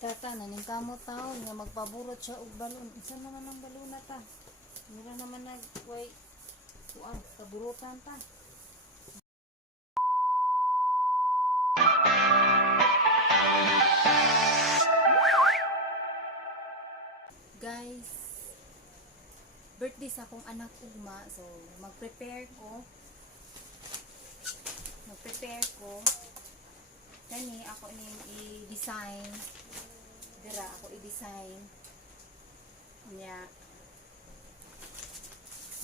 Tata, naning kamot taon nga magpaburot siya og balon. Isa naman ang balon na ta. Mura naman nagway kuan, kaburutan ta. Guys, birthday sa akong anak ugma. So, mag-prepare ko. Kani ako ning i-design. Dira ako i-design. Nya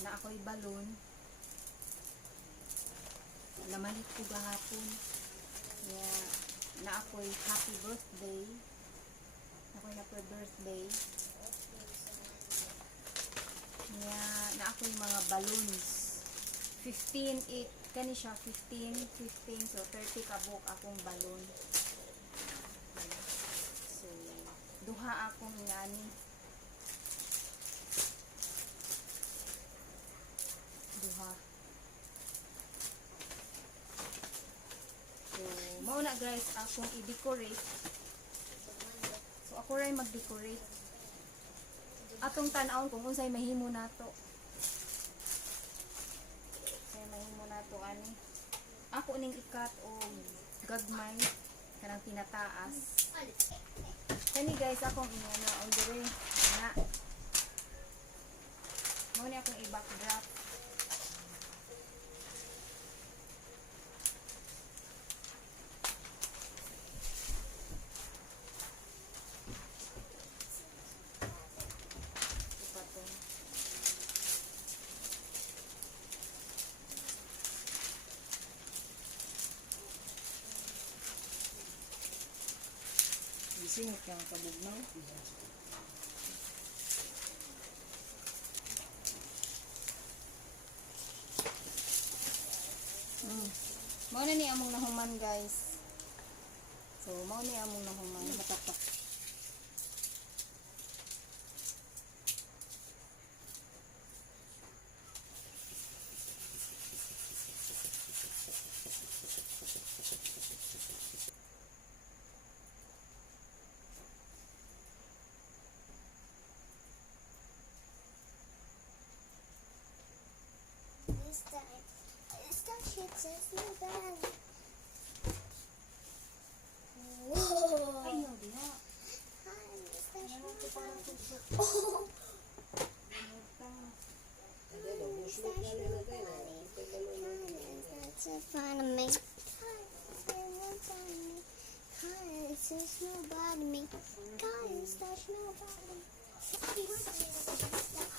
na ako i-balon. Namalit ko gahapon. Nya na ako happy birthday. Happy birthday. Nya na ako mga balloons. 15 kani siya 15 so 30 kabuk akong balon. So duha akong ngani. Duha. So mao na guys akong i-decorate. So ako ray mag-decorate. Atong tan-awon kung unsay mahimo nato. To ani ako ning ikat o gagmay kanang pinataas kani guys akong inana on dire na mo ni akong i-backdrop. Singit kang kabugnaw. Mao na ni among nahuman guys. So mao ni among nahuman matatak. It's no bad. Whoa. Ayaw diha. Oh. Fun of me. It's just nobody me. It's just nobody.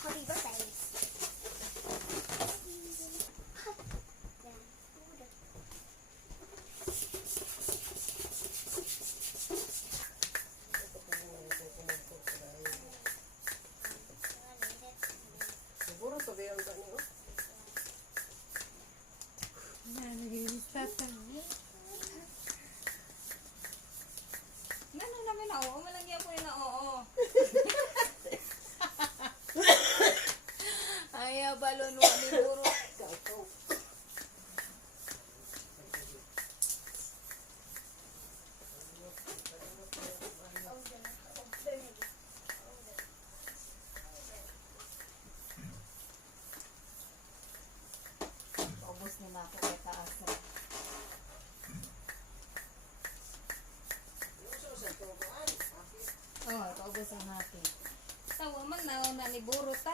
Happy birthday. Nano naman na oo, malagyan ko na oo. Ay, balon mo ni buro. Ubos ni na ako kay taas. Oh, paubos ang hati. Tawa man na ni burot ta.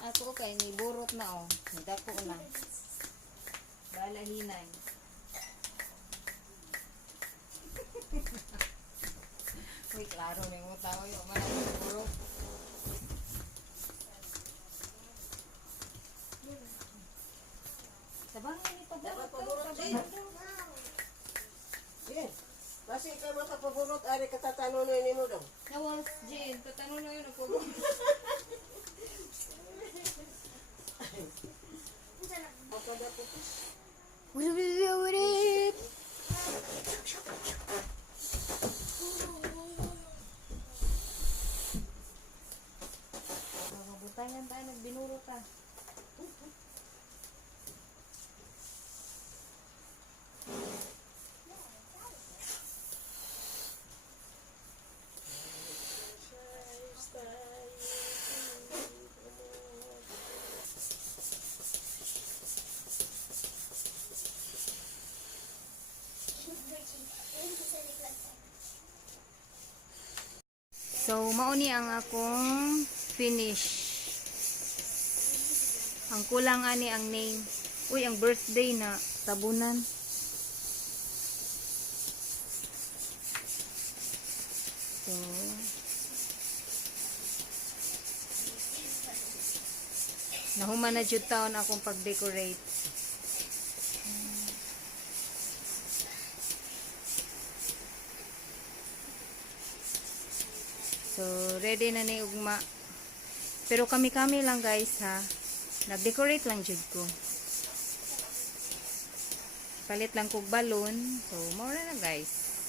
Ako kay ni burot na oh. Nidako na. Bala hinay. Uy, klaro may mo tao yung mga burot. Sabangin ni paburot. Yes. Kasi ka makapaburot, ari katatanunoy ni mo daw. Nawas, Jane. Tatanong na yun ako. Mabutangan tayo, nagbinuro ka. So, mauni ang akong finish. Ang kulang ani ang name. Uy, ang birthday na tabunan. So, nahuman na jud taon akong pag-decorate. So, ready na ni ugma. Pero kami-kami lang guys ha. Nag-decorate lang jud ko. Palit lang kog balon. So, maura na guys.